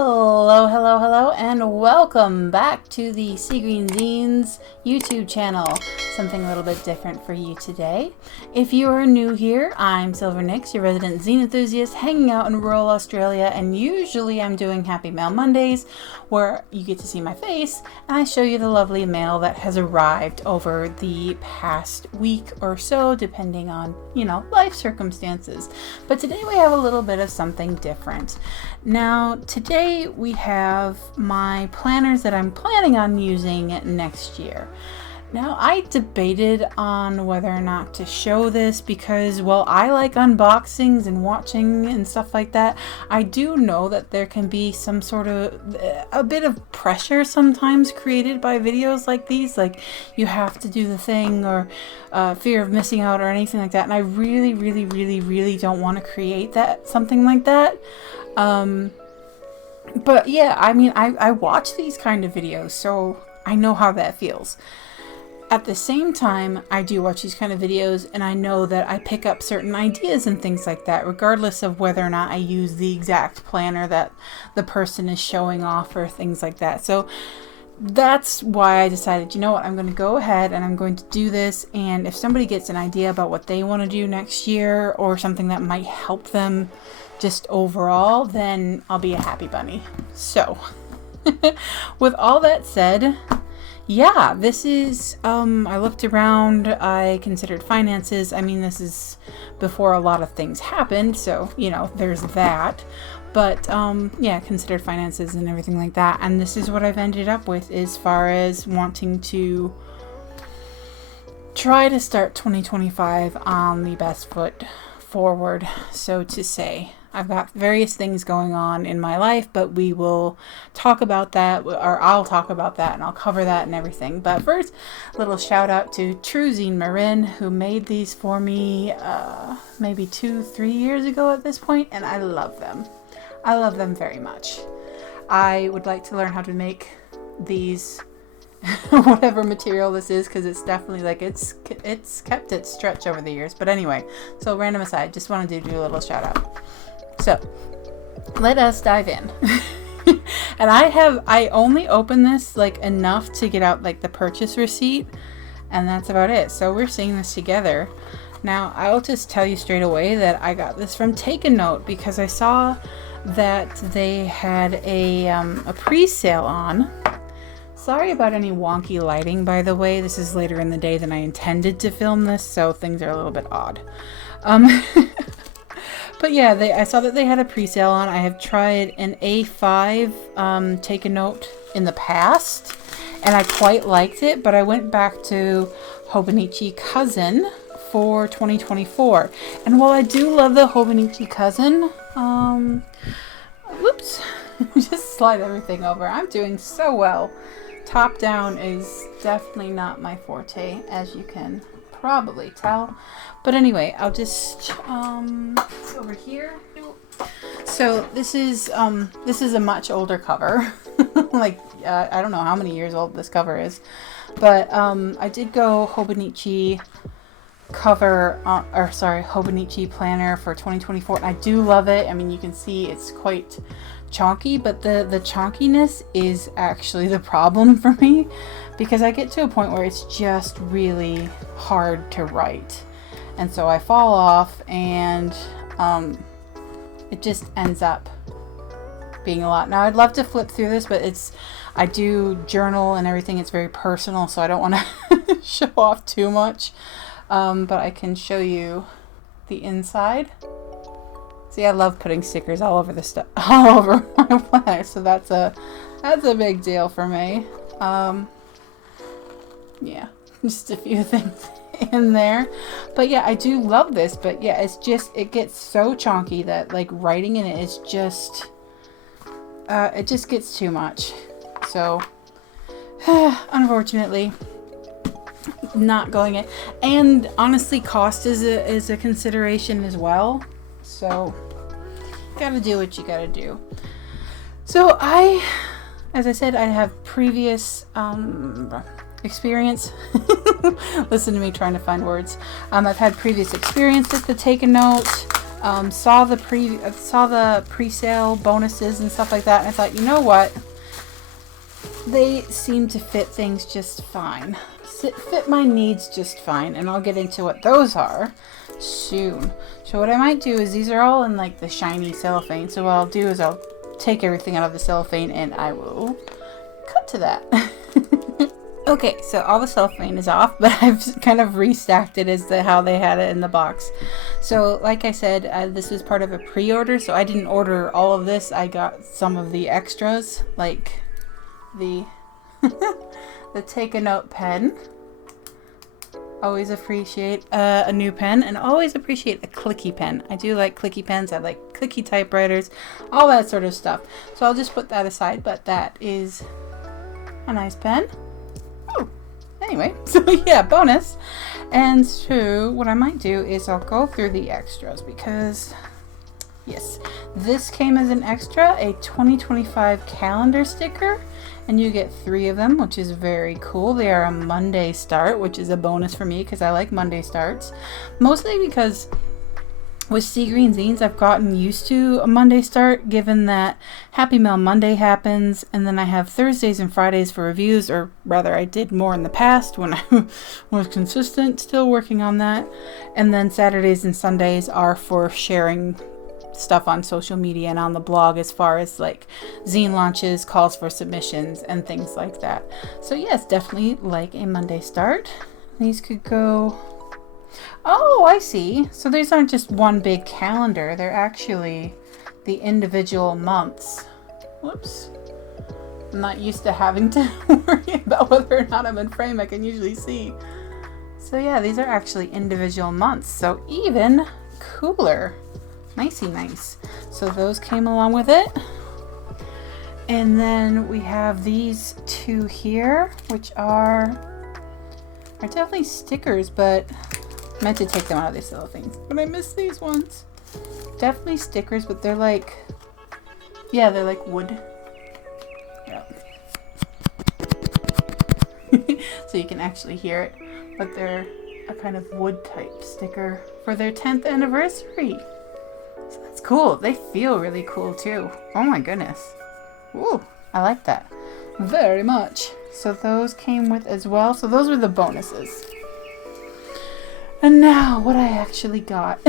Hello, and welcome back to the Sea Green Zines YouTube channel. Something a little bit different for you today. If you are new here, I'm Silver Nyx, your resident zine enthusiast, hanging out in rural Australia, and usually I'm doing Happy Mail Mondays, where you get to see my face, and I show you the lovely mail that has arrived over the past week or so, depending on, life circumstances. But today we have a little bit of something different. Now, today we have my planners that I'm planning on using next year. Now, I debated on whether or not to show this because, well, I like unboxings and watching and stuff like that. I do know that there can be some sort of, a bit of pressure sometimes created by videos like these. Like, you have to do the thing, or fear of missing out or anything like that. And I really don't want to create something like that. But yeah, I mean, I watch these kind of videos, so I know how that feels. At the same time, I do watch these kind of videos, and I know that I pick up certain ideas and things like that, regardless of whether or not I use the exact planner that the person is showing off or things like that. So that's why I decided, you know what, I'm going to go ahead and I'm going to do this. And if somebody gets an idea about what they want to do next year, or something that might help them just overall, then I'll be a happy bunny. So with all that said, yeah, this is, I looked around, I considered finances. I mean, this is before a lot of things happened, so, there's that. But, yeah, considered finances and everything like that. And this is what I've ended up with as far as wanting to try to start 2025 on the best foot forward, so to say. I've got various things going on in my life, but we will talk about that, or I'll talk about that, and I'll cover that and everything. But first, a little shout out to True Zine Marin, who made these for me maybe 2-3 years ago at this point, and I love them. I love them very much. I would like to learn how to make these whatever material this is, because it's definitely like it's kept its stretch over the years. But anyway, so random aside, just wanted to do a little shout out. So let us dive in. And I only opened this like enough to get out like the purchase receipt, and that's about it. So we're seeing this together. Now, I'll just tell you straight away that I got this from Take a Note, because I saw that they had a pre-sale on. Sorry about any wonky lighting, by the way. This is later in the day than I intended to film this, so things are a little bit odd. But yeah, I saw that they had a pre-sale on. I have tried an A5 Take a Note in the past, and I quite liked it, but I went back to Hobonichi Cousin for 2024. And while I do love the Hobonichi Cousin, whoops, just slide everything over. I'm doing so well. Top down is definitely not my forte, as you can probably tell. But anyway, I'll just over here. So this is a much older cover. Like I don't know how many years old this cover is, but I did go Hobonichi Hobonichi planner for 2024, and I do love it. I mean, you can see it's quite chonky, but the chonkiness is actually the problem for me, because I get to a point where it's just really hard to write, and so I fall off, and it just ends up being a lot. Now, I'd love to flip through this, but I do journal and everything. It's very personal, so I don't want to show off too much. But I can show you the inside. See, I love putting stickers all over all over my planner, so that's a big deal for me. Yeah, just a few things in there. But yeah, I do love this, but yeah, it gets so chonky that like writing in it is just, it just gets too much. So, unfortunately, not going it. And honestly, cost is a consideration as well. So, gotta do what you gotta do. So as I said, I have previous experience. Listen to me trying to find words. I've had previous experience with the Take a Note. saw the pre-sale bonuses and stuff like that, and I thought, you know what? They seem to fit things just fine. Fit my needs just fine, and I'll get into what those are soon. So what I might do is, these are all in like the shiny cellophane, so what I'll do is I'll take everything out of the cellophane and I will cut to that. Okay, so all the cellophane is off, but I've kind of restacked it as how they had it in the box. So like I said, this was part of a pre-order, so I didn't order all of this. I got some of the extras, like the the take a note pen. Always appreciate a new pen, and always appreciate a clicky pen. I do like clicky pens. I like clicky typewriters, all that sort of stuff. So I'll just put that aside, but that is a nice pen. Oh, anyway, so yeah, bonus. And so what I might do is I'll go through the extras, because yes, this came as an extra, a 2025 calendar sticker, and you get 3 of them, which is very cool. They are a Monday start, which is a bonus for me because I like Monday starts, mostly because with Sea Green Zines, I've gotten used to a Monday start, given that Happy Mail Monday happens, and then I have Thursdays and Fridays for reviews, or rather I did more in the past when I was consistent, still working on that. And then Saturdays and Sundays are for sharing stuff on social media and on the blog, as far as like zine launches, calls for submissions, and things like that. So yes, definitely like a Monday start. These could go... Oh, I see. So these aren't just one big calendar. They're actually the individual months. Whoops. I'm not used to having to worry about whether or not I'm in frame. I can usually see. So yeah, these are actually individual months. So even cooler. Nicey nice. So those came along with it. And then we have these 2 here, which are definitely stickers, but I meant to take them out of these little things, but I missed these ones. Definitely stickers, but they're like, yeah, they're like wood. Yeah. So you can actually hear it, but they're a kind of wood type sticker for their 10th anniversary. So that's cool. They feel really cool too. Oh my goodness. Ooh, I like that very much. So those came with as well. So those were the bonuses. And now what I actually got.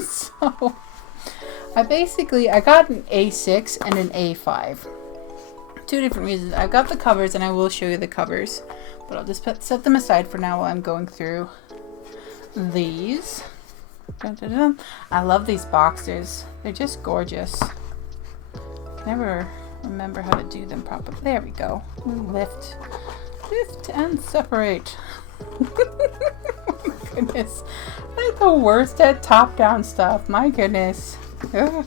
So I got an A6 and an A5. 2 different reasons. I've got the covers, and I will show you the covers, but I'll just set them aside for now while I'm going through these. Dun, dun, dun. I love these boxers. They're just gorgeous. Never remember how to do them properly. There we go. Lift and separate. Oh my goodness, I'm the worst at top-down stuff. My goodness. Ugh.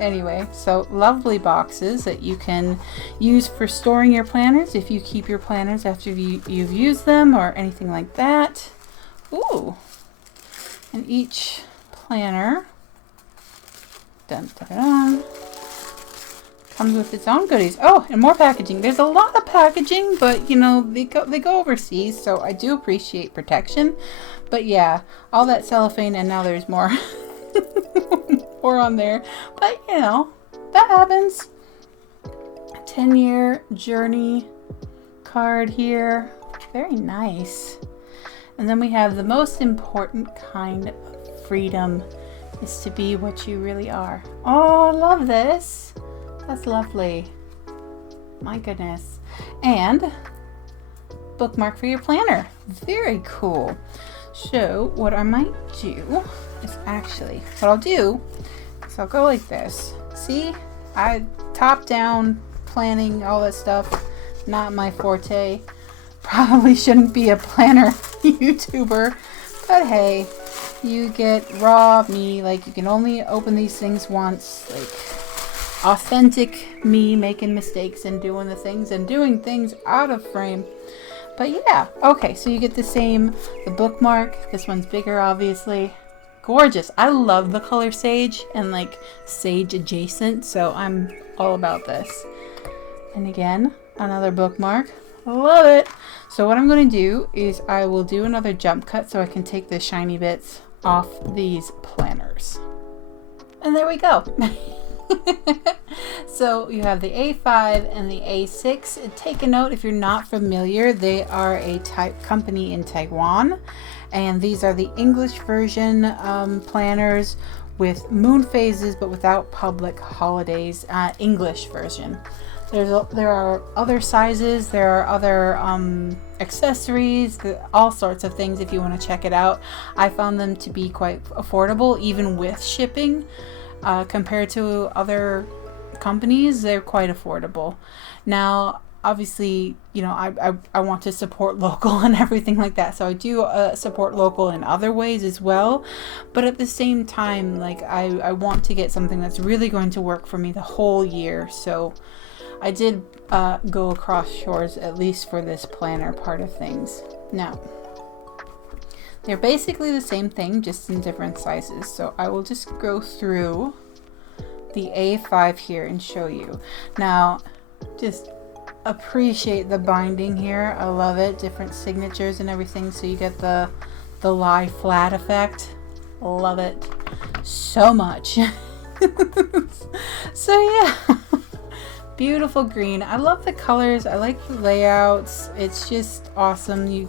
Anyway, so lovely boxes that you can use for storing your planners if you keep your planners after you've used them or anything like that. Ooh. And each planner, dun, dun, dun, comes with its own goodies. Oh, and more packaging. There's a lot of packaging, but you know, they go overseas, so I do appreciate protection. But yeah, all that cellophane, and now there's more more on there. But you know, that happens. 10-year journey card here. Very nice. And then we have the most important kind of freedom is to be what you really are. Oh, I love this. That's lovely. My goodness. And bookmark for your planner. Very cool. So what I might do is what I'll do is I'll go like this. See, I top down planning, all that stuff, not my forte. Probably shouldn't be a planner YouTuber, but hey, you get raw me. Like, you can only open these things once. Like, authentic me making mistakes and doing the things and doing things out of frame. But yeah, okay, so you get the bookmark. This one's bigger, obviously. Gorgeous. I love the color sage and like sage adjacent, so I'm all about this. And again, another bookmark. Love it. So what I'm going to do is I will do another jump cut so I can take the shiny bits off these planners. And there we go. So you have the A5 and the A6. Take a note, if you're not familiar, they are a company in Taiwan, and these are the English version planners with moon phases but without public holidays. English version. There are other sizes, there are other accessories, all sorts of things if you want to check it out. I found them to be quite affordable even with shipping. Compared to other companies, they're quite affordable. Now, obviously, you know, I want to support local and everything like that, so I do support local in other ways as well, but at the same time, like, I want to get something that's really going to work for me the whole year. So I did go across shores, at least for this planner part of things. Now, they're basically the same thing, just in different sizes. So I will just go through the A5 here and show you. Now, just appreciate the binding here. I love it. Different signatures and everything. So you get the lie flat effect. Love it so much. So yeah. Beautiful green. I love the colors. I like the layouts. It's just awesome. You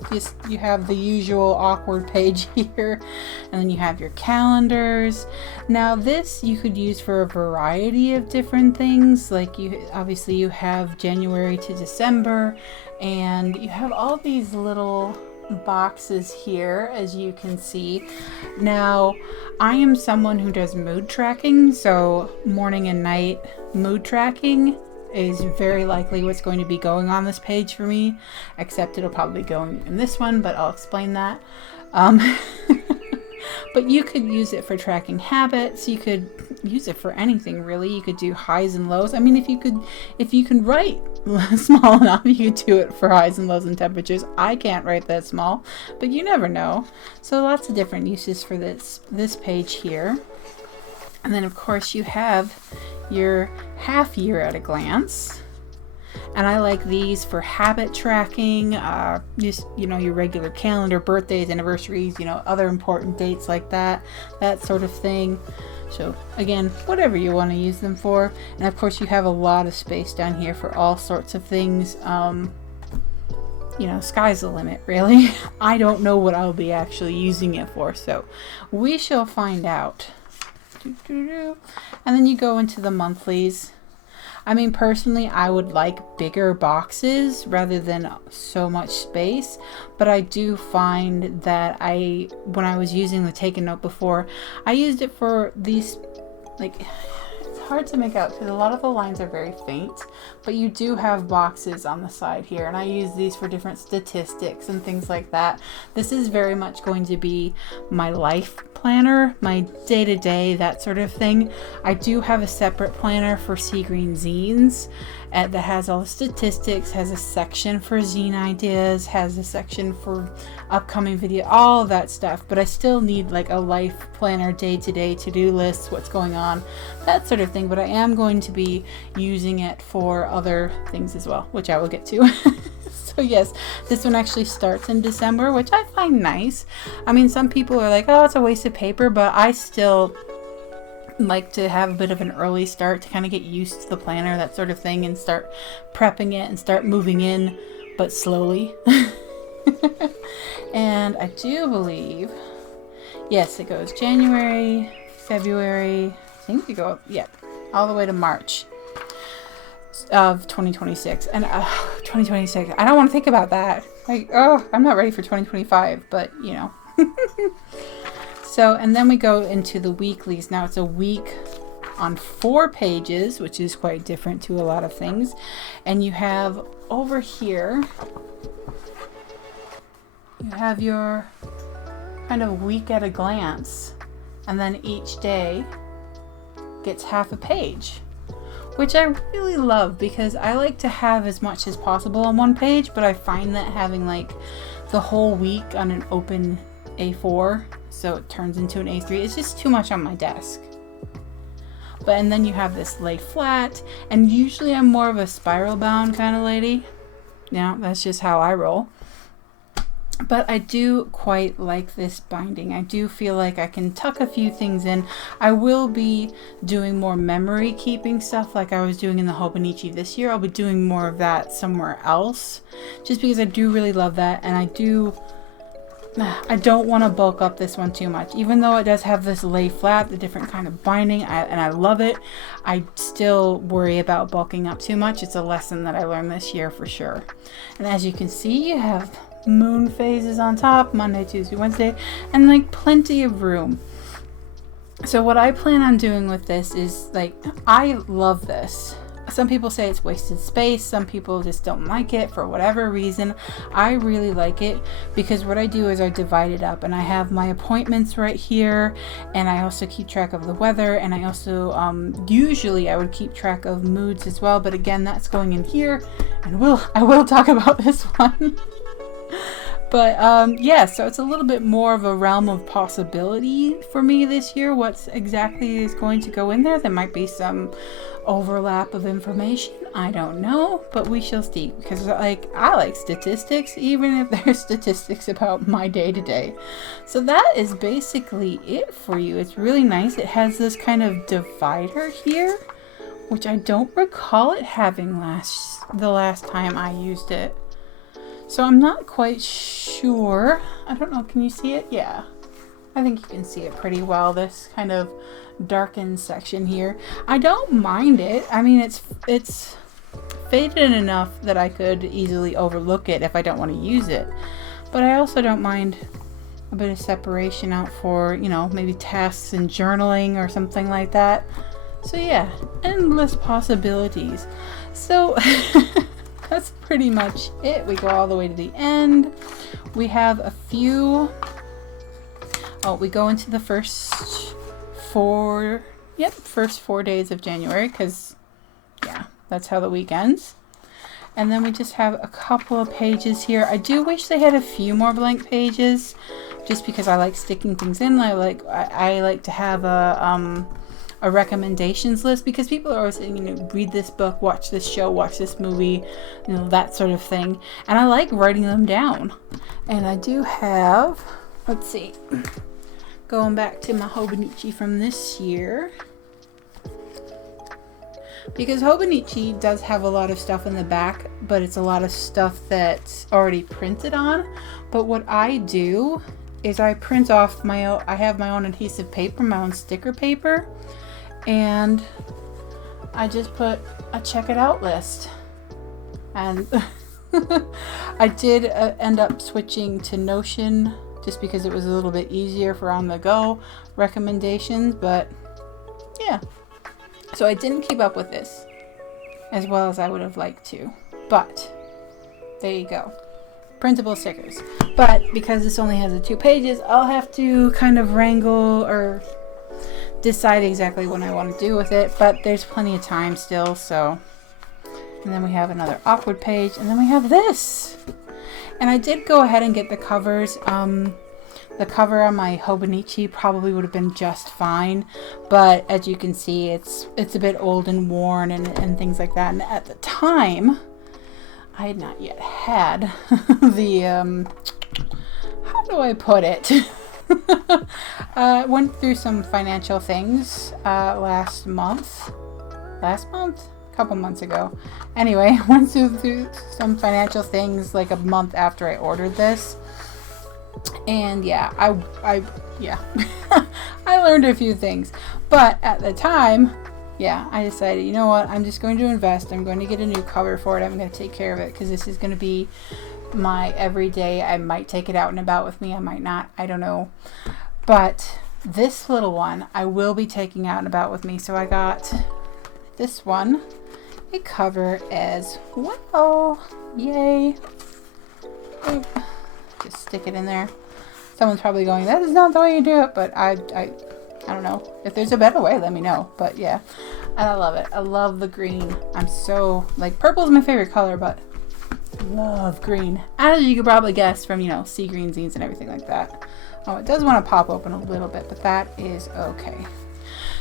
have the usual awkward page here, and then you have your calendars. Now this you could use for a variety of different things. Like you have January to December, and you have all these little boxes here, as you can see. Now, I am someone who does mood tracking, so morning and night mood tracking is very likely what's going to be going on this page for me, except it'll probably go in this one, but I'll explain that. But you could use it for tracking habits. You could use it for anything really. You could do highs and lows. I mean, if you can write small enough, you could do it for highs and lows and temperatures. I can't write that small, but you never know. So lots of different uses for this page here. And then of course you have your half year at a glance. And I like these for habit tracking, just, you know, your regular calendar, birthdays, anniversaries, you know, other important dates like that sort of thing. So again, whatever you want to use them for. And of course you have a lot of space down here for all sorts of things. You know, sky's the limit, really. I don't know what I'll be actually using it for, so we shall find out. And then you go into the monthlies. I mean, personally, I would like bigger boxes rather than so much space, but I do find that when I was using the Take a Note before, I used it for these, like, it's hard to make out because a lot of the lines are very faint, but you do have boxes on the side here, and I use these for different statistics and things like that. This is very much going to be my life planner, my day-to-day, that sort of thing. I do have a separate planner for Sea Green Zines that has all the statistics, has a section for zine ideas, has a section for upcoming video, all of that stuff, but I still need like a life planner, day-to-day to-do lists, what's going on, that sort of thing. But I am going to be using it for other things as well, which I will get to. So yes, this one actually starts in December, which I find nice. I mean, some people are like, oh, it's a waste of paper, but I still like to have a bit of an early start to kind of get used to the planner, that sort of thing, and start prepping it and start moving in, but slowly. And I do believe, yes, it goes January, February, I think you go, yeah, all the way to March of 2026. And 2026, I don't want to think about that. Like, oh, I'm not ready for 2025, but you know. So, and then we go into the weeklies. Now it's a week on 4 pages, which is quite different to a lot of things. And you have over here, you have your kind of week at a glance, and then each day gets half a page, which I really love because I like to have as much as possible on one page, but I find that having like the whole week on an open A4, so it turns into an A3, it's just too much on my desk. But and then you have this lay flat, and usually I'm more of a spiral bound kind of lady. You know, that's just how I roll. But I do quite like this binding. I do feel like I can tuck a few things in. I will be doing more memory keeping stuff like I was doing in the Hobonichi this year. I'll be doing more of that somewhere else, just because I do really love that, and I don't want to bulk up this one too much. Even though it does have this lay flat, the different kind of binding, and I love it, I still worry about bulking up too much. It's a lesson that I learned this year for sure. And as you can see, you have moon phases on top, Monday, Tuesday, Wednesday, and like plenty of room. So what I plan on doing with this is, like, I love this. Some people say it's wasted space. Some people just don't like it for whatever reason. I really like it because what I do is I divide it up, and I have my appointments right here, and I also keep track of the weather, and I also usually I would keep track of moods as well, but again, that's going in here, and I will talk about this one. But yeah, so it's a little bit more of a realm of possibility for me this year. What exactly is going to go in there? There might be some overlap of information. I don't know, but we shall see, because like I like statistics, even if there's statistics about my day to day. So that is basically it for you. It's really nice. It has this kind of divider here, which I don't recall it having the last time I used it. So I'm not quite sure. I don't know, can you see it? Yeah, I think you can see it pretty well, this kind of darkened section here. I don't mind it. I mean, it's faded enough that I could easily overlook it if I don't want to use it. But I also don't mind a bit of separation out for, you know, maybe tasks and journaling or something like that. So yeah, endless possibilities. So that's pretty much it. We go all the way to the end. We have a few, we go into the first 4 days of January, because yeah, that's how the week ends. And then we just have a couple of pages here. I do wish they had a few more blank pages, just because I like sticking things in. I like to have a recommendations list, because people are always saying, you know, read this book, watch this show, watch this movie, you know, that sort of thing. And I like writing them down. And I do have, let's see, going back to my Hobonichi from this year, because Hobonichi does have a lot of stuff in the back, but it's a lot of stuff that's already printed on. But what I do is I print off I have my own adhesive paper, my own sticker paper, and I just put a check it out list. And I did end up switching to Notion just because it was a little bit easier for on the go recommendations, but yeah. So I didn't keep up with this as well as I would have liked to, but there you go. Printable stickers. But because this only has the 2 pages, I'll have to kind of wrangle or decide exactly what I want to do with it, but there's plenty of time still. So, and then we have another awkward page, and then we have this. And I did go ahead and get the covers. The cover on my Hobonichi probably would have been just fine, but as you can see, it's a bit old and worn and things like that. And at the time, I had not yet had the how do I put it? Went through some financial things last month, a couple months ago. Anyway, went through some financial things like a month after I ordered this. And yeah, I I learned a few things, but at the time, yeah, I decided, you know what, I'm just going to invest. I'm going to get a new cover for it. I'm going to take care of it, because this is going to be my everyday. I might take it out and about with me. I might not. I don't know. But this little one, I will be taking out and about with me. So I got this one, a cover as well. Yay. Oop. Just stick it in there. Someone's probably going, that is not the way you do it, but I don't know. If there's a better way, let me know. But yeah, and I love it. I love the green. I'm so, like, purple is my favorite color, but I love green. As you could probably guess from, you know, Sea Green Zines and everything like that. Oh, it does want to pop open a little bit, but that is okay.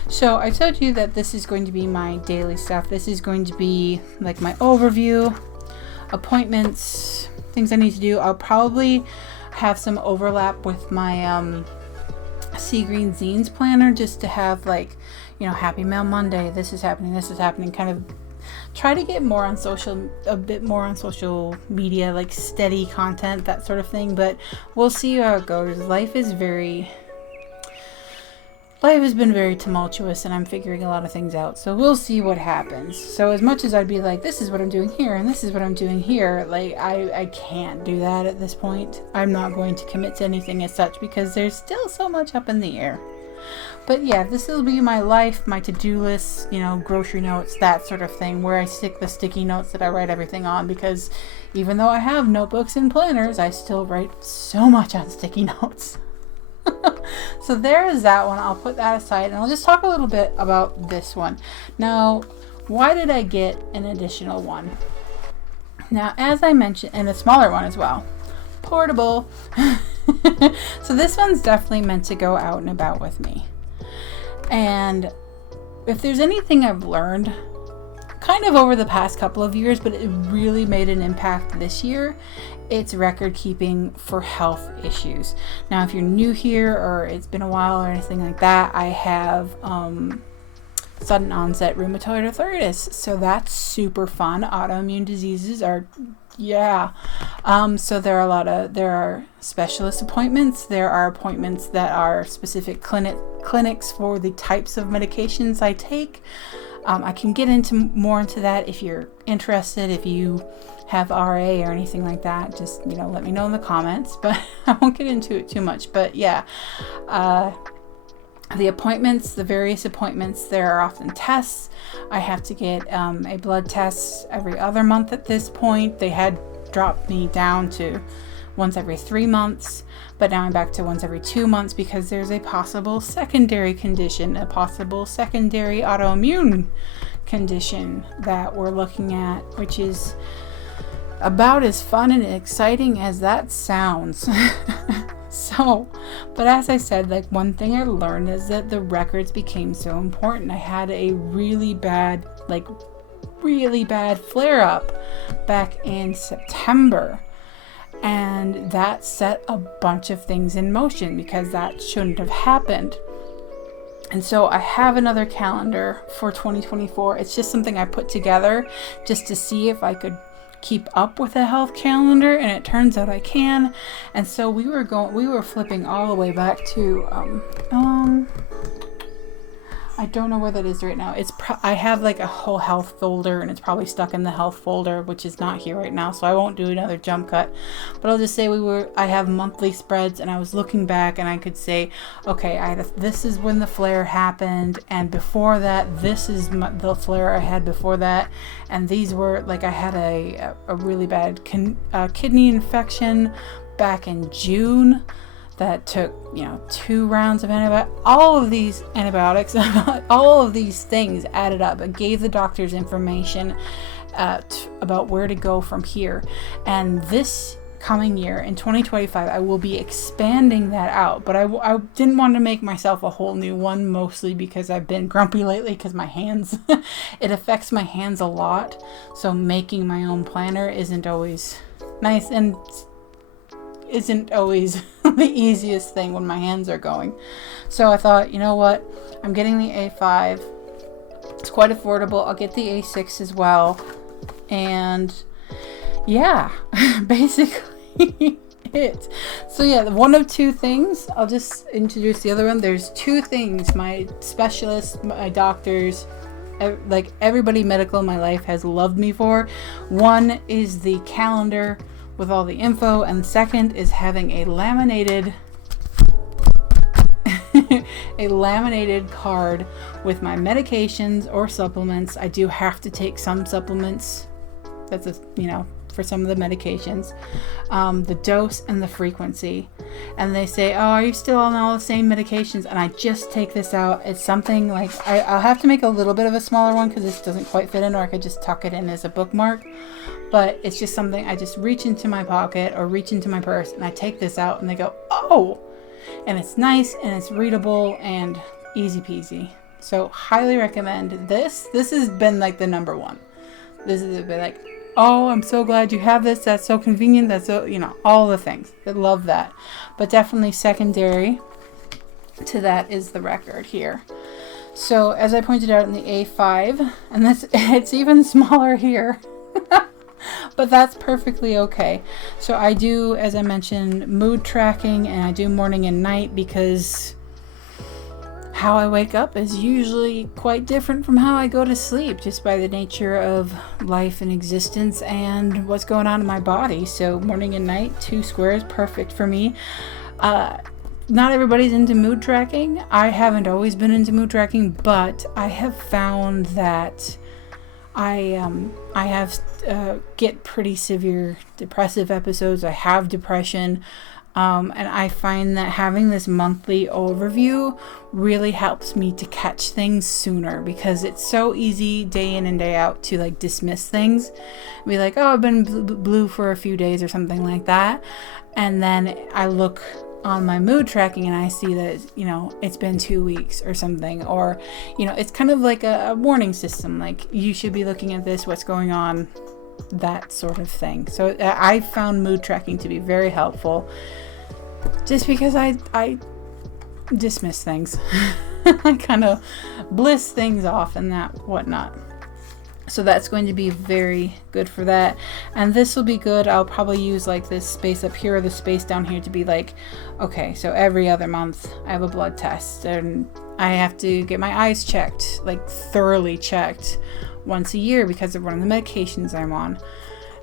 So I told you that this is going to be my daily stuff. This is going to be like my overview, appointments, things I need to do. I'll probably have some overlap with my Sea Green Zines planner, just to have like, you know, Happy Mail Monday, this is happening, kind of try to get more on a bit more on social media, like steady content, that sort of thing. But we'll see how it goes. Life has been very tumultuous, and I'm figuring a lot of things out, so we'll see what happens. So as much as I'd be like, this is what I'm doing here and this is what I'm doing here, like I can't do that at this point. I'm not going to commit to anything as such, because there's still so much up in the air. But yeah, this will be my life, my to-do list, you know, grocery notes, that sort of thing, where I stick the sticky notes that I write everything on, because even though I have notebooks and planners, I still write so much on sticky notes. So there is that one. I'll put that aside, and I'll just talk a little bit about this one. Now, why did I get an additional one? Now, as I mentioned, and a smaller one as well, portable. So this one's definitely meant to go out and about with me. And if there's anything I've learned kind of over the past couple of years, but it really made an impact this year, it's record keeping for health issues. Now, if you're new here or it's been a while or anything like that, I have sudden onset rheumatoid arthritis, so that's super fun. Autoimmune diseases are, yeah. So there are specialist appointments. There are appointments that are specific clinics for the types of medications I take. I can get more into that if you're interested. If you have RA or anything like that, just, you know, let me know in the comments, but I won't get into it too much. But yeah, the various appointments, there are often tests. I have to get a blood test every other month at this point. They had dropped me down to once every 3 months, but now I'm back to once every 2 months, because there's a possible secondary condition, a possible secondary autoimmune condition that we're looking at, which is about as fun and exciting as that sounds. So, but as I said, like, one thing I learned is that the records became so important. I had a really bad flare up back in September. And that set a bunch of things in motion, because that shouldn't have happened. And so I have another calendar for 2024. It's just something I put together just to see if I could keep up with a health calendar, and it turns out I can. And so we were flipping all the way back to I don't know where that is right now. I have like a whole health folder, and it's probably stuck in the health folder, which is not here right now, so I won't do another jump cut. But I'll just say I have monthly spreads, and I was looking back, and I could say, okay, this is when the flare happened, and before that, this is the flare I had before that, and these were, like, I had a really bad kidney infection back in June that took, 2 rounds of antibiotics. All of these antibiotics, all of these things added up. It gave the doctors information about where to go from here. And this coming year, in 2025, I will be expanding that out. But I didn't want to make myself a whole new one, mostly because I've been grumpy lately, because my hands, it affects my hands a lot. So making my own planner isn't always nice, and isn't always the easiest thing when my hands are going. So I thought, you know what, I'm getting the A5. It's quite affordable. I'll get the A6 as well. And yeah, basically it. So yeah, one of 2 things. I'll just introduce the other one. There's 2 things my specialists, my doctors, like everybody medical in my life has loved me for. One is the calendar with all the info, and the second is having a laminated card with my medications or supplements. I do have to take some supplements. That's for some of the medications, the dose and the frequency. And they say, oh, are you still on all the same medications? And I just take this out. It's something like, I'll have to make a little bit of a smaller one, because this doesn't quite fit in, or I could just tuck it in as a bookmark. But it's just something I just reach into my pocket or reach into my purse, and I take this out, and they go, oh, and it's nice, and it's readable, and easy peasy. So highly recommend this. This has been like the number one. This has been like, oh, I'm so glad you have this. That's so convenient. That's so, all the things. I love that. But definitely secondary to that is the record here. So as I pointed out in the A5, and it's even smaller here, but that's perfectly okay. So I do, as I mentioned, mood tracking, and I do morning and night because how I wake up is usually quite different from how I go to sleep, just by the nature of life and existence and what's going on in my body. So morning and night, 2 squares, perfect for me. Not everybody's into mood tracking. I haven't always been into mood tracking, but I have found that I get pretty severe depressive episodes. I have depression, and I find that having this monthly overview really helps me to catch things sooner, because it's so easy day in and day out to like dismiss things, be like, oh, I've been blue for a few days or something like that, and then I look on my mood tracking and I see that, it's been 2 weeks or something, or, it's kind of like a warning system, like you should be looking at this, what's going on, that sort of thing. So I found mood tracking to be very helpful, just because I dismiss things. I kind of bliss things off and that whatnot. So that's going to be very good for that. And this will be good. I'll probably use like this space up here or the space down here to be like, okay, so every other month I have a blood test and I have to get my eyes checked, like thoroughly checked once a year because of one of the medications I'm on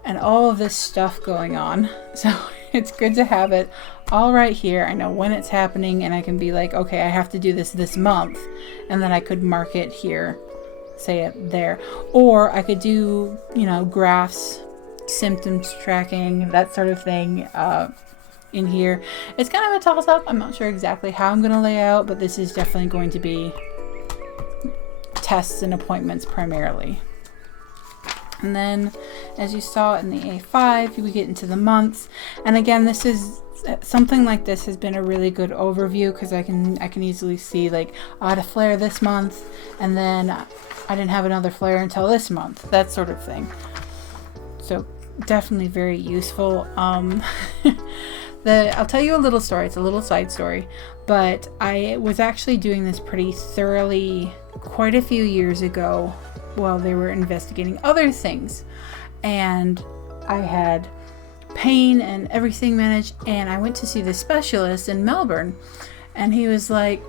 and all of this stuff going on. So it's good to have it all right here. I know when it's happening and I can be like, okay, I have to do this month, and then I could mark it here, say it there, or I could do graphs, symptoms tracking, that sort of thing in here. It's kind of a toss up. I'm not sure exactly how I'm going to lay out, but this is definitely going to be tests and appointments primarily. And then as you saw in the A5, we get into the months, and again, this is something like this has been a really good overview, because I can easily see like, I had a flare this month and then I didn't have another flare until this month, that sort of thing. So definitely very useful. I'll tell you a little story. It's a little side story, but I was actually doing this pretty thoroughly quite a few years ago while they were investigating other things, and I had pain and everything managed, and I went to see the specialist in Melbourne, and he was like,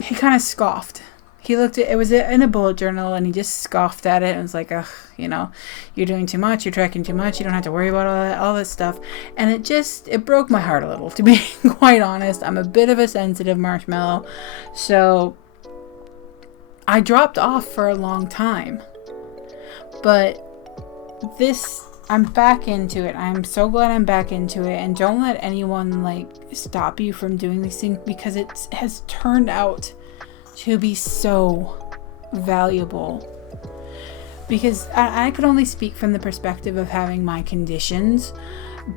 he kind of scoffed. He looked at it, was in a bullet journal, and he just scoffed at it and was like, ugh, you're doing too much, you're tracking too much, you don't have to worry about all this stuff. And it broke my heart a little, to be quite honest. I'm a bit of a sensitive marshmallow, so I dropped off for a long time. But I'm back into it. I'm so glad I'm back into it. And don't let anyone stop you from doing these things, because it has turned out to be so valuable. Because I could only speak from the perspective of having my conditions,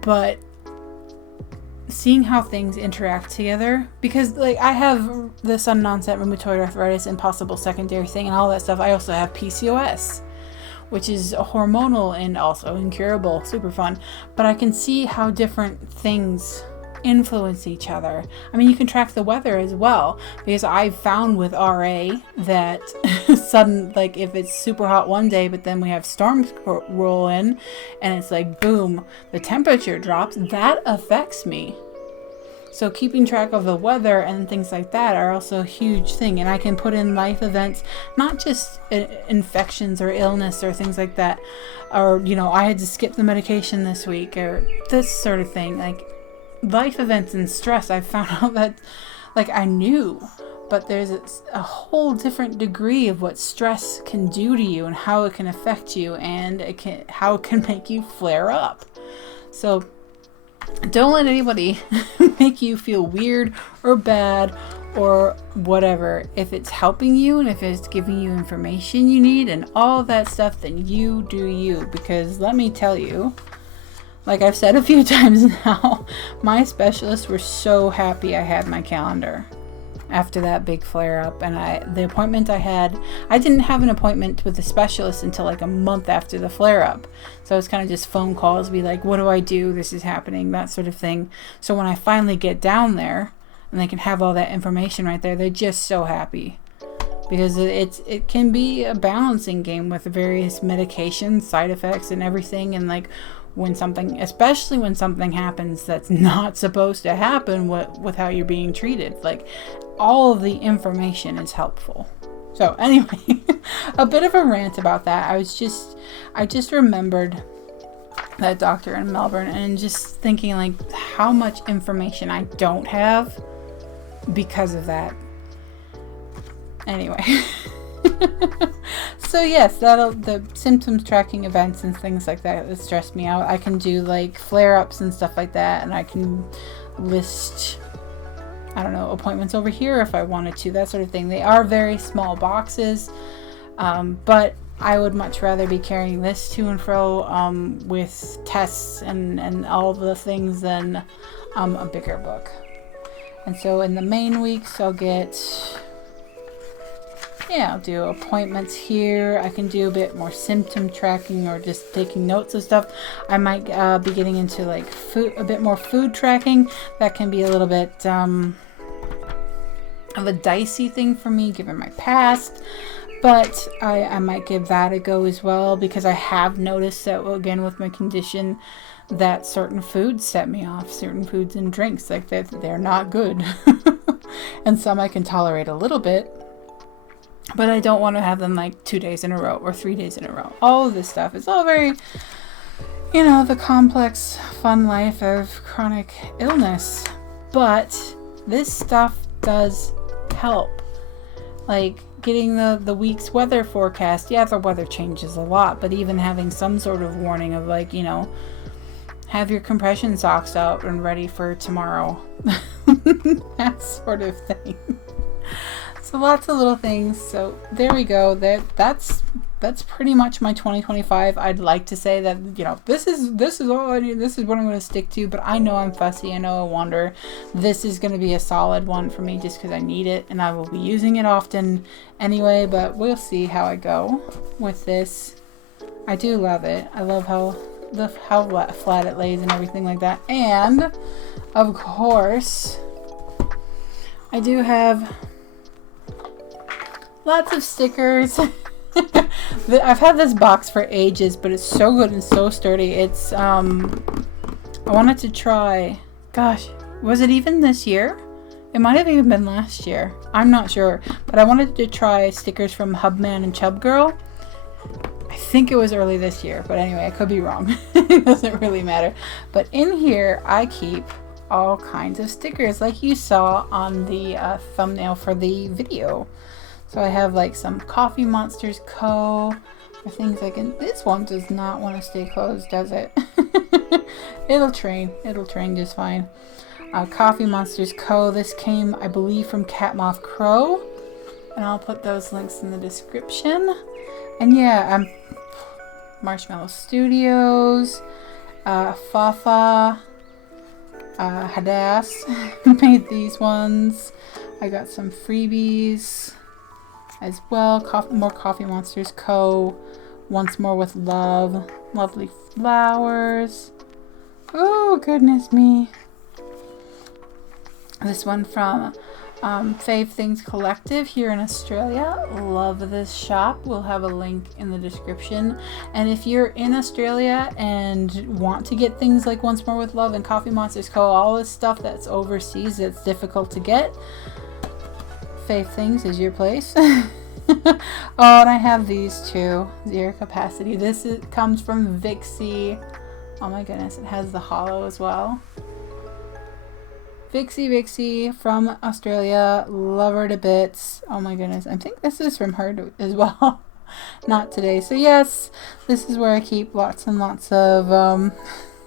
but seeing how things interact together, because I have the sudden onset rheumatoid arthritis and possible secondary thing and all that stuff. I also have PCOS, which is hormonal and also incurable, super fun. But I can see how different things influence each other. I mean, you can track the weather as well, because I've found with RA that if it's super hot one day, but then we have storms roll in and it's like, boom, the temperature drops, that affects me. So keeping track of the weather and things like that are also a huge thing. And I can put in life events, not just infections or illness or things like that. Or, I had to skip the medication this week or this sort of thing. Life events and stress, I found out that, I knew, but there's a whole different degree of what stress can do to you and how it can affect you, and how it can make you flare up. So don't let anybody make you feel weird or bad or whatever. If it's helping you and if it's giving you information you need and all that stuff, then you do you. Because let me tell you, like I've said a few times now, my specialists were so happy I had my calendar. after that big flare up. And the appointment I had, I didn't have an appointment with a specialist until like a month after the flare up. So it was kind of just phone calls, be like, what do I do? This is happening, that sort of thing. So when I finally get down there and they can have all that information right there, they're just so happy. Because it can be a balancing game with various medications, side effects, and everything. And like when something, especially when something happens that's not supposed to happen with how you're being treated, like all of the information is helpful. So anyway, a bit of a rant about that. I just remembered that doctor in Melbourne and just thinking like how much information I don't have because of that. Anyway, so yes, the symptoms tracking events and things like that stress me out. I can do like flare-ups and stuff like that, and I can list, I don't know, appointments over here if I wanted to, that sort of thing. They are very small boxes, but I would much rather be carrying this to and fro with tests and all the things than a bigger book. And so in the main weeks, I'll do appointments here. I can do a bit more symptom tracking or just taking notes of stuff. I might be getting into like a bit more food tracking. That can be a little bit of a dicey thing for me given my past. But I might give that a go as well, because I have noticed that, again, with my condition, that certain foods set me off. Certain foods and drinks, like they're not good. And some I can tolerate a little bit. But I don't want to have them like 2 days in a row or 3 days in a row. All of this stuff is all very, the complex, fun life of chronic illness. But this stuff does help. Like getting the week's weather forecast. Yeah, the weather changes a lot. But even having some sort of warning of like, have your compression socks out and ready for tomorrow. That sort of thing. So lots of little things. So there we go. That's pretty much my 2025. I'd like to say that this is all I need. This is what I'm going to stick to. But I know I'm fussy. I know I wander. This is going to be a solid one for me just because I need it, and I will be using it often anyway. But we'll see how I go with this. I do love it. I love how flat it lays and everything like that. And of course, I do have lots of stickers. I've had this box for ages, but it's so good and so sturdy. It's I wanted to try, gosh, was it even this year? It might have even been last year. I'm not sure, but I wanted to try stickers from Hubman and Chub Girl. I think it was early this year, but anyway, I could be wrong. It doesn't really matter. But in here, I keep all kinds of stickers like you saw on the thumbnail for the video. So I have like some Coffee Monsters Co. or things like this one does not want to stay closed, does it? It'll train just fine. Coffee Monsters Co. This came, I believe, from Catmoth Crow, and I'll put those links in the description. And yeah, Marshmallow Studios, Fafa, Hadass made these ones. I got some freebies as well. More Coffee Monsters Co. Once More with Love. Lovely flowers. Oh, goodness me. This one from Fave Things Collective here in Australia. Love this shop. We'll have a link in the description. And if you're in Australia and want to get things like Once More with Love and Coffee Monsters Co., all this stuff that's overseas that's difficult to get, Fave Things is your place. Oh, and I have these too. Zero Capacity. This comes from Vixie. Oh my goodness, it has the hollow as well. Vixie from Australia. Love her to bits. Oh my goodness. I think this is from her as well. Not today. So yes, this is where I keep lots and lots of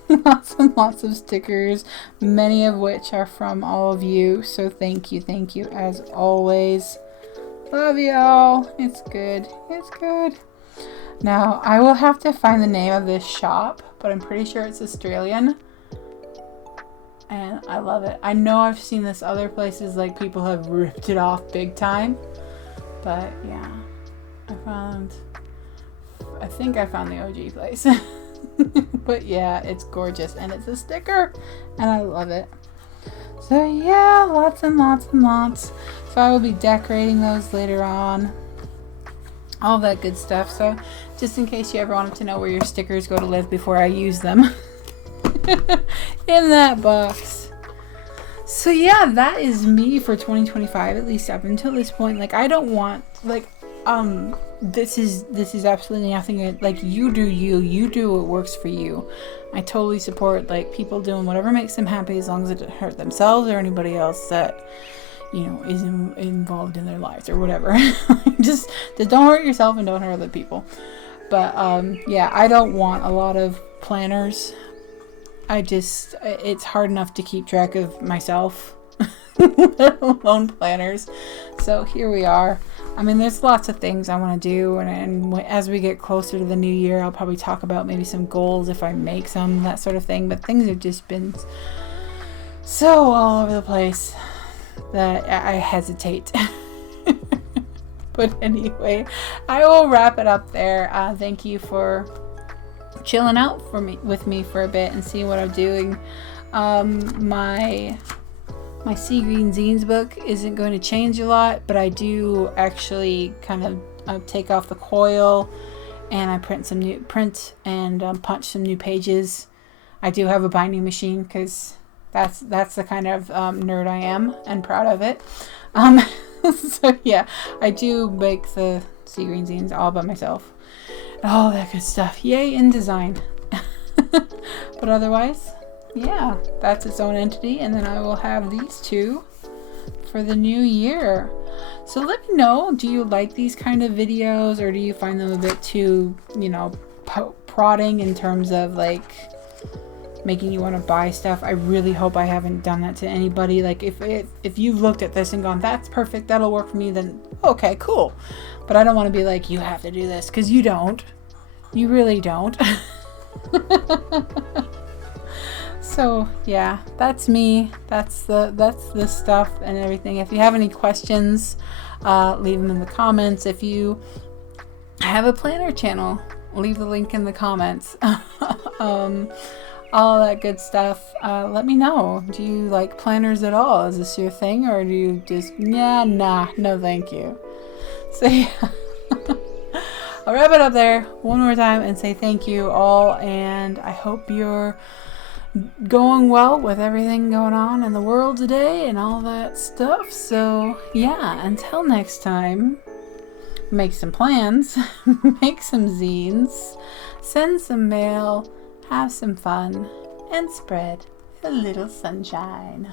lots and lots of stickers, many of which are from all of you. So thank you as always. Love y'all. It's good. Now, I will have to find the name of this shop, but I'm pretty sure it's Australian. and I love it. I know I've seen this other places, like people have ripped it off big time, but yeah, I think I found the OG place. But yeah, it's gorgeous, and it's a sticker, and I love it. So yeah, lots and lots and lots. So I will be decorating those later on, all that good stuff. So just in case you ever wanted to know where your stickers go to live before I use them, in that box. So yeah, that is me for 2025, at least up until this point. Like, I don't want, like, this is absolutely nothing. Like, you do what works for you. I totally support, like, people doing whatever makes them happy, as long as it doesn't hurt themselves or anybody else that, you know, is involved in their lives or whatever. just don't hurt yourself and don't hurt other people. But yeah, I don't want a lot of planners. It's hard enough to keep track of myself, let alone planners. So here we are. I mean, there's lots of things I want to do, and as we get closer to the new year, I'll probably talk about maybe some goals if I make some, that sort of thing. But things have just been so all over the place that I hesitate. But anyway, I will wrap it up there. Thank you for chilling out with me for a bit and seeing what I'm doing. My Sea Green Zines book isn't going to change a lot, but I do actually kind of take off the coil, and I print and punch some new pages. I do have a binding machine because that's the kind of nerd I am, and proud of it. So yeah, I do make the Sea Green Zines all by myself. All that good stuff. Yay, InDesign. But otherwise, yeah, that's its own entity, and then I will have these two for the new year. So let me know, do you like these kind of videos, or do you find them a bit too, you know, prodding in terms of, like, making you want to buy stuff? I really hope I haven't done that to anybody. Like, if you've looked at this and gone, that's perfect, that'll work for me, then okay, cool. But I don't want to be like, you have to do this, because you don't. You really don't. So yeah, that's me. That's the stuff and everything. If you have any questions, leave them in the comments. If you have a planner channel, leave the link in the comments. All that good stuff. Let me know. Do you like planners at all? Is this your thing, or do you just, nah, no thank you? So yeah. I'll wrap it up there one more time and say thank you all, and I hope you're going well with everything going on in the world today and all that stuff. So yeah, until next time, make some plans, make some zines, send some mail, have some fun, and spread a little sunshine.